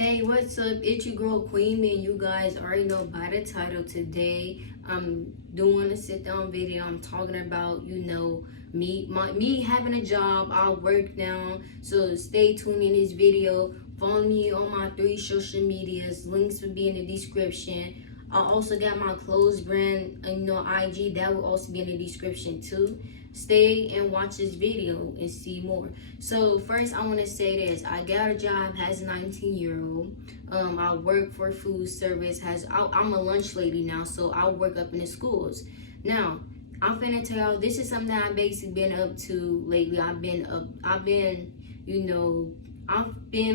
Hey, what's up? It's your girl Queen, and you guys already know by the title. Today I'm doing a sit down video. I'm talking about, me having a job. I work now, so stay tuned in this video. Follow me on my 3 social medias. Links will be in the description. I also got my clothes brand, IG. That will also be in the description too. Stay and watch this video and see more. So first I want to say this. I got a job as a 19-year-old. I work for food service. I'm a lunch lady now, so I work up in the schools. Now, I'm finna tell y'all, this is something that I've basically been up to lately. I've been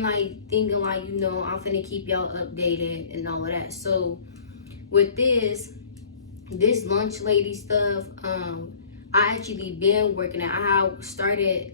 like thinking like, I'm finna keep y'all updated and all of that. So with this lunch lady stuff, I actually been working at. I started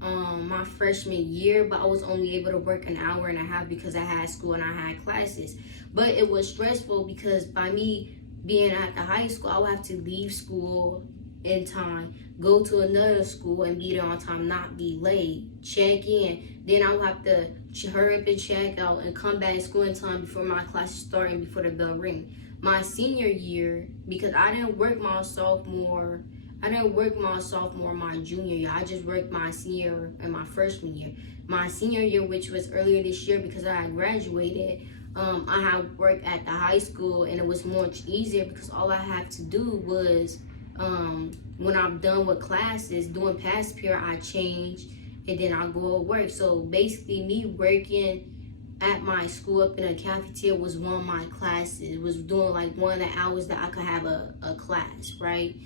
my freshman year, but I was only able to work an hour and a half because I had school and I had classes. But it was stressful because by me being at the high school, I would have to leave school in time, go to another school and be there on time, not be late, check in. Then I would have to hurry up and check out and come back to school in time before my class start and before the bell ring. My senior year, because I didn't work my sophomore, my junior year. I just worked my senior and my freshman year. My senior year, which was earlier this year because I had graduated, I had worked at the high school, and it was much easier because all I had to do was, when I'm done with classes, doing past period, I change and then I go to work. So basically me working at my school up in a cafeteria was one of my classes. It was doing like one of the hours that I could have a class, right?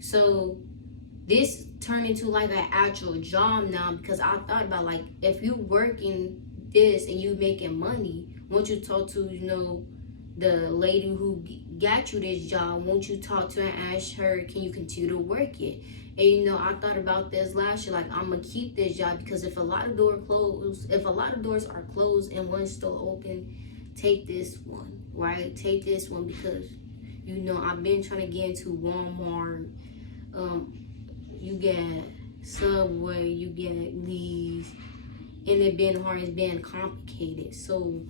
So this turned into like an actual job now, because I thought about, like, if you working this and you making money, won't you talk to, the lady who got you this job? Won't you talk to her and ask her, can you continue to work it? And I thought about this last year, like, I'm gonna keep this job, because if a lot of doors are closed and one's still open, take this one, right? Take this one, because I've been trying to get into Walmart. You get Subway, you get Lee's, and it's been complicated. So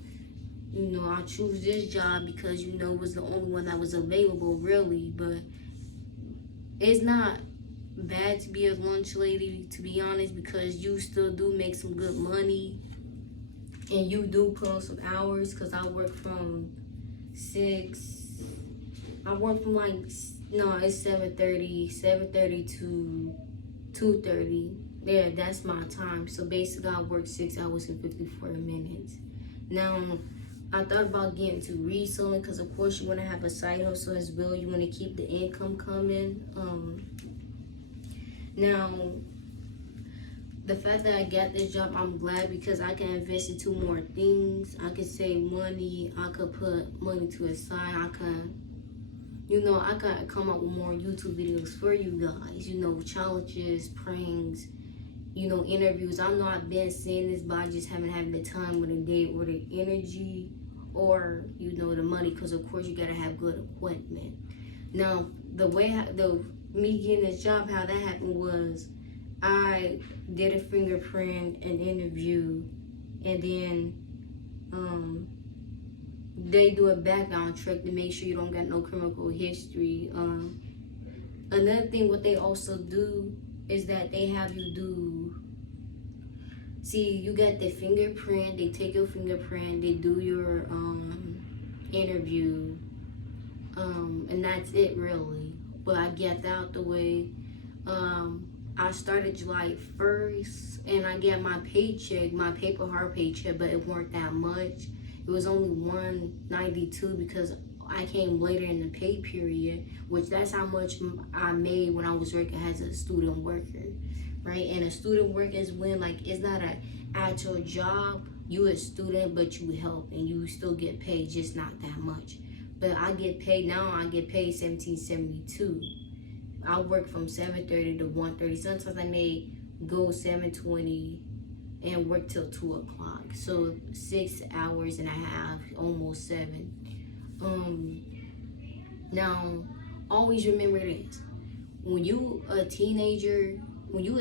I choose this job because it was the only one that was available, really. But it's not bad to be a lunch lady, to be honest, because you still do make some good money and you do put on some hours. Because I work from it's 7:30 to 2:30. Yeah, that's my time. So basically I work 6 hours and 54 minutes. Now, I thought about getting to reselling, because of course you want to have a side hustle as well. You want to keep the income coming. Now, the fact that I got this job, I'm glad, because I can invest into more things. I can save money. I could put money to a side. I could come up with more YouTube videos for you guys. Challenges, pranks, interviews. I know I've been saying this, but I just haven't had the time or the day or the energy or, the money, because of course you gotta have good equipment. Now, me getting this job, how that happened was, I did a fingerprint and interview, and then they do a background check to make sure you don't got no criminal history. Another thing, what they also do is that they have you do, you got the fingerprint, they take your fingerprint, they do your interview, and that's it really. But I get that out the way. I started July 1st, and I get my paycheck, my paper hard paycheck, but it weren't that much. It was only $192 because I came later in the pay period, which that's how much I made when I was working as a student worker, right? And a student worker is when, like, it's not an actual job. You a student, but you help, and you still get paid, just not that much. But I get paid $17.72. I work from 7:30 to 1:30. Sometimes I may go 7:20 and work till 2 o'clock. So 6 hours and a half, almost 7. Now, always remember this: when you a teenager or you're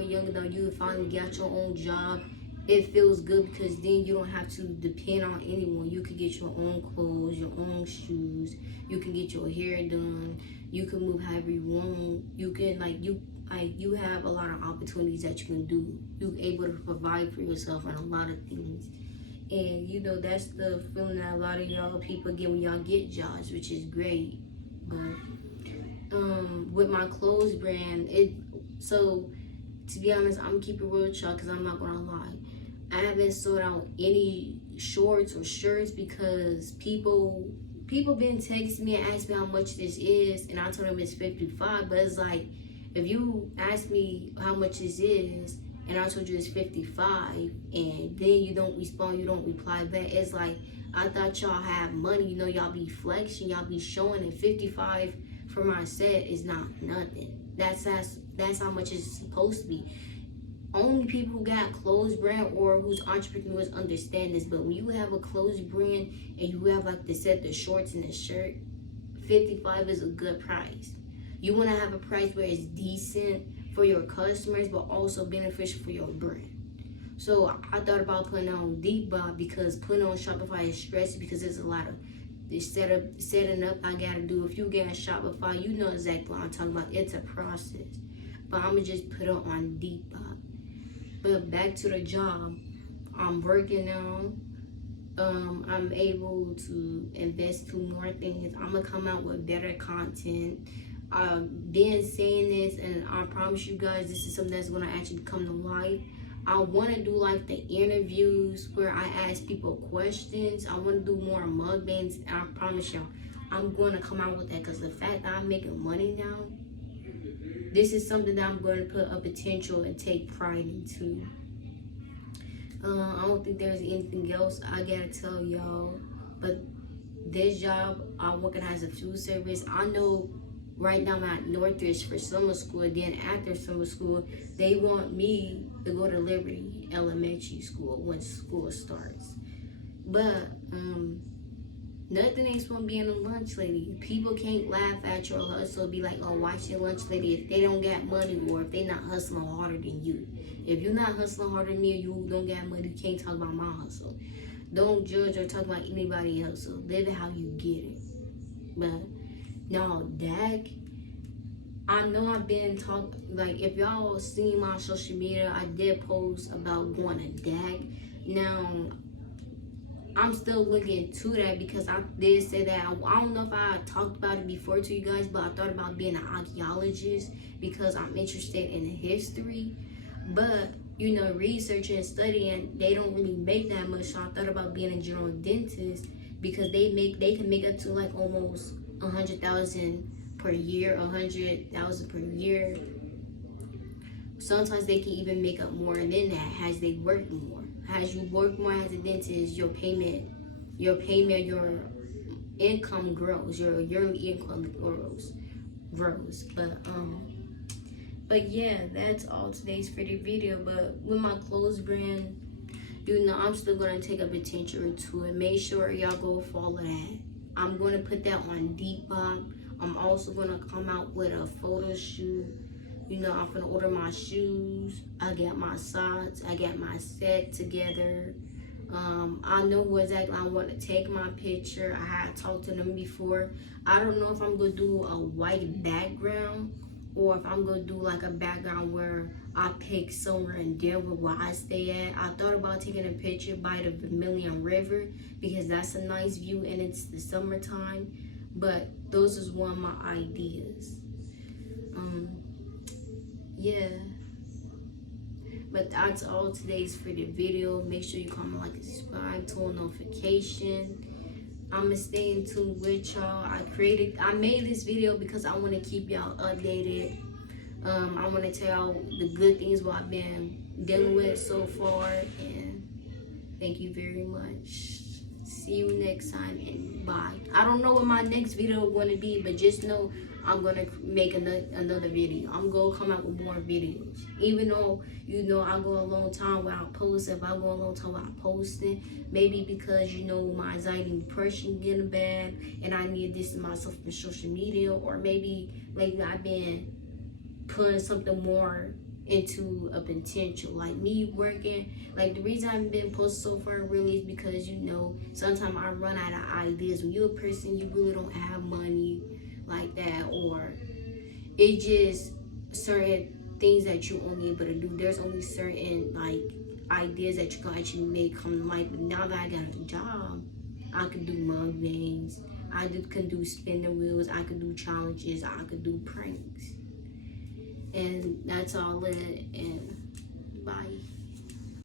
a young adult, you finally got your own job, it feels good because then you don't have to depend on anyone. You can get your own clothes, your own shoes. You can get your hair done. You can move however you want. You can you have a lot of opportunities that you can do. You're able to provide for yourself on a lot of things. And you know that's the feeling that a lot of y'all people get when y'all get jobs, which is great. But with my clothes brand, so to be honest, I'm keeping real with y'all because I'm not gonna lie. I haven't sold out any shorts or shirts because people been texting me and asking me how much this is, and I told them it's 55. But it's like, if you ask me how much this is and I told you it's 55, and then you don't respond, you don't reply back, it's like, I thought y'all have money, you know, y'all be flexing, y'all be showing it. 55 for my set is not nothing. That's how much it's supposed to be. Only people who got clothes brand or who's entrepreneurs understand this. But when you have a clothes brand and you have like the set, the shorts and the shirt, 55 is a good price. You want to have a price where it's decent for your customers but also beneficial for your brand. So I thought about putting on Depop because putting on Shopify is stressful because there's a lot of this setting up I gotta do. If you get on Shopify, you know exactly what I'm talking about. It's a process. But I'ma just put it on Depop. But back to the job, I'm working now. I'm able to invest to more things. I'm gonna come out with better content. I've been saying this, and I promise you guys, this is something that's gonna actually come to life. I want to do like the interviews where I ask people questions. I want to do more mukbangs, and I promise y'all, I'm going to come out with that because the fact that I'm making money now, this is something that I'm going to put a potential and take pride into. I don't think there's anything else I gotta tell y'all, but this job, I'm working as a food service. I know right now I'm at Northridge for summer school. Then after summer school, they want me to go to Liberty Elementary School when school starts. But nothing ain't supposed to be in a lunch lady. People can't laugh at your hustle, be like, oh, watch your lunch lady if they don't got money or if they not hustling harder than you. If you're not hustling harder than me or you don't got money, you can't talk about my hustle. Don't judge or talk about anybody else. So live it how you get it. But now, Dak, I know I've been talking, like, if y'all seen my social media, I did post about going to Dak. Now, I'm still looking to that because I did say that. I don't know if I talked about it before to you guys, but I thought about being an archaeologist because I'm interested in history. But, you know, researching and studying, they don't really make that much. So I thought about being a general dentist because they can make up to like almost 100,000 per year, 100,000 per year. Sometimes they can even make up more than that as they work more. As you work more as a dentist, your income grows, your yearly income grows. But yeah, that's all today's for the video. But with my clothes brand, you know, I'm still gonna take up attention to it. Make sure y'all go follow that. I'm gonna put that on Depop. I'm also gonna come out with a photo shoot. You know, I'm gonna order my shoes. I got my socks. I got my set together. I know who exactly I want to take my picture. I had talked to them before. I don't know if I'm gonna do a white background or if I'm gonna do like a background where I pick somewhere in Denver where I stay at. I thought about taking a picture by the Vermilion River because that's a nice view and it's the summertime. But those is one of my ideas. Yeah. But that's all today's for the video. Make sure you comment, like, and subscribe, turn on notification. I'ma stay in tune with y'all. I made this video because I want to keep y'all updated. I want to tell y'all the good things what I've been dealing with so far, and thank you very much. See you next time, and bye. I don't know what my next video is going to be, but just know I'm going to make another video. I'm going to come out with more videos. Even though, you know, I go a long time without posting. If I go a long time without posting, maybe because, you know, my anxiety and depression getting bad, and I need to distance myself from social media, or maybe lately I've been putting something more into a potential. Like me working, like the reason I've been posted so far really is because, you know, sometimes I run out of ideas. When you're a person, you really don't have money like that, or it just certain things that you only able to do. There's only certain like ideas that you can actually make come to life. But now that I got a job, I can do mukbangs. Can do spinning wheels. I can do challenges. I can do pranks. And that's all it. And bye.